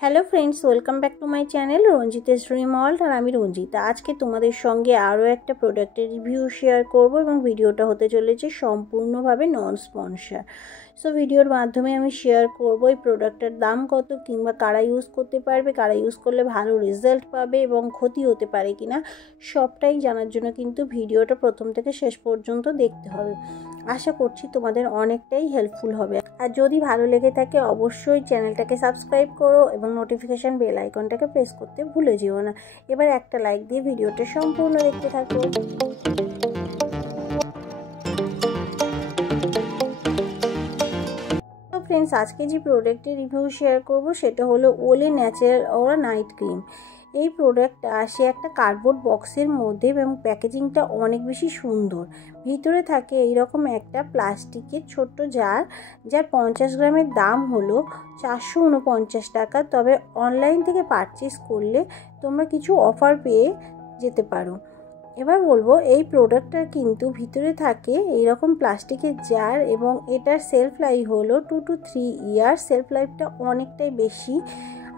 Hello friends, welcome back to my channel Ranjita's dream world. আর আমি রঞ্জিতা। আজকে তোমাদের সঙ্গে আরও একটা প্রোডাক্টের রিভিউ শেয়ার করব এবং ভিডিওটা হতে চলেছে সম্পূর্ণভাবে নন স্পন্সর। সো ভিডিওর মাধ্যমে আমি শেয়ার করব এই প্রোডাক্টের দাম কত, কিংবা কারা ইউজ করতে পারবে, কারা ইউজ করলে ভালো রেজাল্ট পাবে এবং ক্ষতি হতে পারে কিনা, সবটাই জানার জন্য কিন্তু ভিডিওটা প্রথম থেকে শেষ পর্যন্ত দেখতে হবে। আশা করছি তোমাদের অনেকটাই হেল্পফুল হবে। আর যদি ভালো লেগে থাকে অবশ্যই চ্যানেলটাকে সাবস্ক্রাইব করো এবং নোটিফিকেশান বেল আইকনটাকে প্রেস করতে ভুলে যেও না। এবার একটা লাইক দিয়ে ভিডিওটা সম্পূর্ণ দেখতে থাকো। তো ফ্রেন্ডস, আজকে যে প্রোডাক্টের রিভিউ শেয়ার করব সেটা হলো ওলে ন্যাচারাল অরা নাইট ক্রিম। এই প্রোডাক্টটা আসে একটা কার্ডবোর্ড বক্সের মধ্যে এবং প্যাকেজিংটা অনেক বেশি সুন্দর। ভিতরে থাকে এইরকম একটা প্লাস্টিকের ছোট্ট জার, যার 50 গ্রামের দাম হলো 449 টাকা। তবে অনলাইন থেকে পারচেস করলে তোমরা কিছু অফার পেয়ে যেতে পারো। এবার বলবো, এই প্রোডাক্টটা কিন্তু ভিতরে থাকে এইরকম প্লাস্টিকের জার এবং এটার সেলফ লাইফ হলো 2 to 3 ইয়ার্স। সেলফ লাইফটা অনেকটাই বেশি।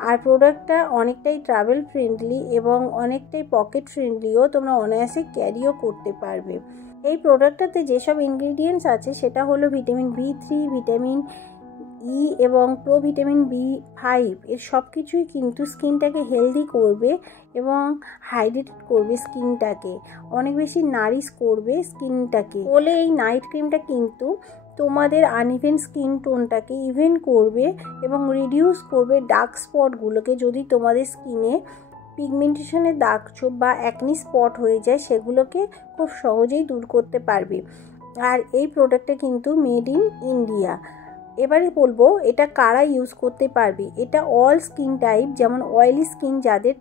আর প্রোডাক্টটা অনেকটাই ট্রাভেল ফ্রেন্ডলি এবং অনেকটাই পকেট ফ্রেন্ডলিও, তোমরা অনায়াসে ক্যারিও করতে পারবে। এই প্রোডাক্টটাতে যেসব ইনগ্রিডিয়েন্টস আছে সেটা হলো ভিটামিন B3, ভিটামিন ই এবং প্রোভিটামিন B5। এর সব কিছুই কিন্তু স্কিনটাকে হেলদি করবে এবং হাইড্রেটেড করবে, স্কিনটাকে অনেক বেশি নারিশ করবে স্কিনটাকে। বলে এই নাইট ক্রিমটা কিন্তু তোমাদের আনইভেন স্কিন টোনটাকে ইভেন করবে এবং রিডিউস করবে ডার্ক স্পটগুলোকে। যদি তোমাদের স্কিনে পিগমেন্টেশনের দাগ ছোপ বা অ্যাকনি স্পট হয়ে যায়, সেগুলোকে খুব সহজেই দূর করতে পারবে। আর এই প্রোডাক্টটা কিন্তু মেড ইন ইন্ডিয়া। এবারে বলবো এটা কারা ইউজ করতে পারবে। এটা অল স্কিন টাইপ, যেমন অয়েলি স্কিন যাদের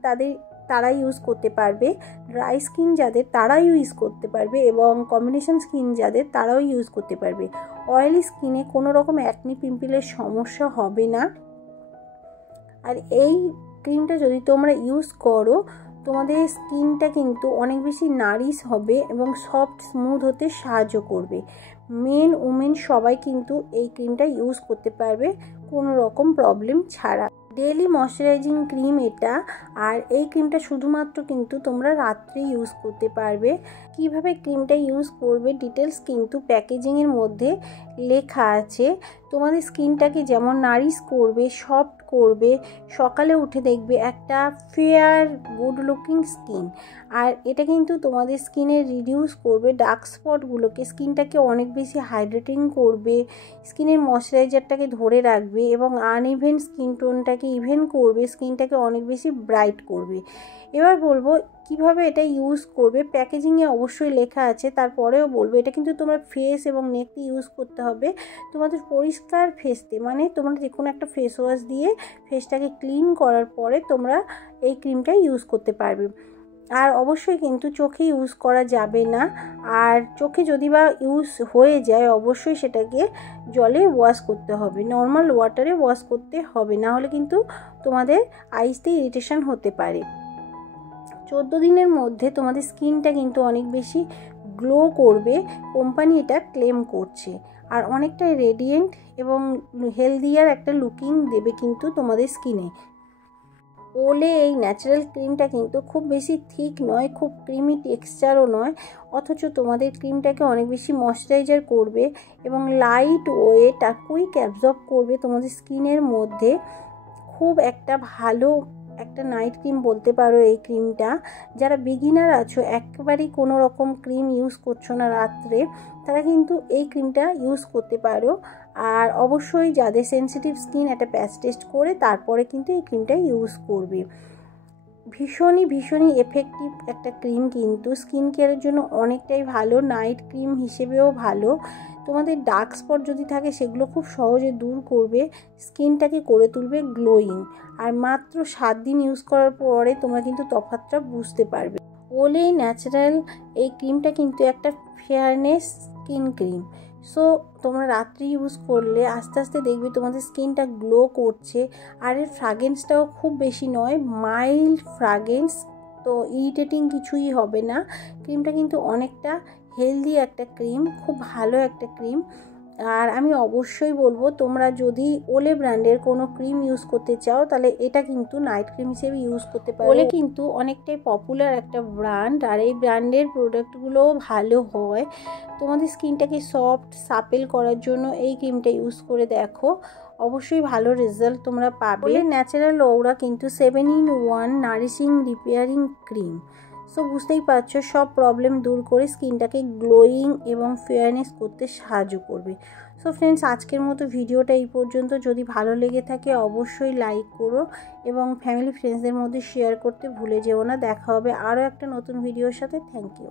তারা ইউজ করতে পারবে, ড্রাই স্কিন যাদের তারা ইউজ করতে পারবে এবং কম্বিনেশন স্কিন যাদের তারাও ইউজ করতে পারবে। অয়েলি স্কিনে কোনো রকম অ্যাকনি পিম্পলের সমস্যা হবে না। আর এই ক্রিমটা যদি তোমরা ইউজ করো, তোমাদের স্কিনটা কিন্তু অনেক বেশি নারিশ হবে এবং সফট স্মুথ হতে সাহায্য করবে। মেন উমেন সবাই কিন্তু এই ক্রিমটা ইউজ করতে পারবে কোনো রকম প্রবলেম ছাড়া। ডেইলি ময়শ্চারাইজিং ক্রিম এটা। আর এই ক্রিমটা শুধুমাত্র কিন্তু তোমরা রাত্রে ইউজ করতে পারবে। কিভাবে ক্রিমটা ইউজ করবে ডিটেলস কিন্তু প্যাকেজিংয়ের মধ্যে লেখা আছে। তোমাদের স্কিনটাকে যেমন নারিশ করবে, সফট করবে, সকালে উঠে দেখবে একটা ফেয়ার গুড লুকিং স্কিন। আর এটা কিন্তু তোমাদের স্কিনে রিডিউস করবে ডার্ক স্পটগুলোকে, স্কিনটাকে অনেক বেশি হাইড্রেটিং করবে, স্কিনের ময়শ্চারাইজারটাকে ধরে রাখবে এবং আনইভেন স্কিন টোনটাকে ইভেন করবে, স্কিনটাকে অনেক বেশি ব্রাইট করবে। এবার বলবো কিভাবে এটা ইউজ করবে। প্যাকেজিংয়ে অবশ্যই লেখা আছে, তারপরেও বলবো এটা কিন্তু তোমরা ফেস এবং নেককে ইউজ করতে হবে তোমাদের পরিষ্কার ফেসতে। মানে তোমরা যে কোনো একটা ফেস ওয়াশ দিয়ে ফেসটাকে ক্লিন করার পরে তোমরা এই ক্রিমটা ইউজ করতে পারবে। আর অবশ্যই কিন্তু চোখে ইউজ করা যাবে না। আর চোখে যদি বা ইউজ হয়ে যায় অবশ্যই সেটাকে জলে ওয়াশ করতে হবে, নর্মাল ওয়াটারে ওয়াশ করতে হবে, না হলে কিন্তু তোমাদের আইসতে ইরিটেশন হতে পারে। 14 দিনের মধ্যে তোমাদের স্কিনটা কিন্তু অনেক বেশি গ্লো করবে, কোম্পানি এটা ক্লেম করছে। আর অনেকটাই রেডিয়েন্ট এবং হেলদিয়ার একটা লুকিং দেবে কিন্তু তোমাদের স্কিনে। ওলে এই ন্যাচারাল ক্রিমটা কিন্তু খুব বেশি থিক নয়, খুব ক্রিমি টেক্সচারও নয়, অথচ তোমাদের ক্রিমটাকে অনেক বেশি ময়শ্চারাইজার করবে এবং লাইট ওয়েট আর কুইক অ্যাবজর্ব করবে তোমাদের স্কিনের মধ্যে। খুব একটা ভালো একটা নাইট ক্রিম বলতে পারো এই ক্রিমটা। যারা বিগিনার আছো, একেবারেই কোনো রকম ক্রিম ইউজ করছো না রাত্রে, তারা কিন্তু এই ক্রিমটা ইউজ করতে পারো। আর অবশ্যই যাদের সেনসিটিভ স্কিন, একটা প্যাচ টেস্ট করে তারপরে কিন্তু এই ক্রিমটা ইউজ করবে। ভীষণই এফেক্টিভ একটা ক্রিম, কিন্তু স্কিন কেয়ারের জন্য অনেকটাই ভালো, নাইট ক্রিম হিসেবেও ভালো। তোমাদের ডার্ক স্পট যদি থাকে সেগুলো খুব সহজে দূর করবে, স্কিনটাকে করে তুলবে গ্লোয়িং। আর মাত্র 7 দিন ইউজ করার পরে তোমরা কিন্তু তফাৎটা বুঝতে পারবে। ওলে ন্যাচারাল এই ক্রিমটা কিন্তু একটা ফেয়ারনেস স্কিন ক্রিম। সো তোমরা রাত্রি ইউজ করলে আস্তে আস্তে দেখবে তোমাদের স্কিনটা গ্লো করছে। আর এর ফ্রাগ্রেন্সটাও খুব বেশি নয়, মাইল্ড ফ্রাগ্রেন্স, তো ইরিটেটিং কিছুই হবে না। ক্রিমটা কিন্তু অনেকটা হেলদি একটা ক্রিম, খুব ভালো একটা ক্রিম। আর আমি অবশ্যই বলবো তোমরা যদি ওলে ব্র্যান্ডের কোনো ক্রিম ইউজ করতে চাও তাহলে এটা কিন্তু নাইট ক্রিম হিসেবে ইউজ করতে পারো। ওলে কিন্তু অনেকটাই পপুলার একটা ব্র্যান্ড, আর এই ব্র্যান্ডের প্রোডাক্টগুলোও ভালো হয়। তোমাদের স্কিনটাকে সফট সাপেল করার জন্য এই ক্রিমটা ইউজ করে দেখো, অবশ্যই ভালো রেজাল্ট তোমরা পাবে। ন্যাচারাল ওরা কিন্তু 7-in-1 nourishing repairing cream. So বুঝতেই পারছো সব প্রবলেম দূর করে স্কিনটাকে গ্লোয়িং এবং ফেয়ারনেস করতে সাহায্য করবে। সো ফ্রেন্ডস, আজকের মতো ভিডিওটা এই পর্যন্ত। যদি ভালো লেগে থাকে অবশ্যই লাইক করো এবং ফ্যামিলি ফ্রেন্ডসদের মধ্যে শেয়ার করতে ভুলে যেও না। দেখা হবে আরও একটা নতুন ভিডিওর সাথে। Thank you.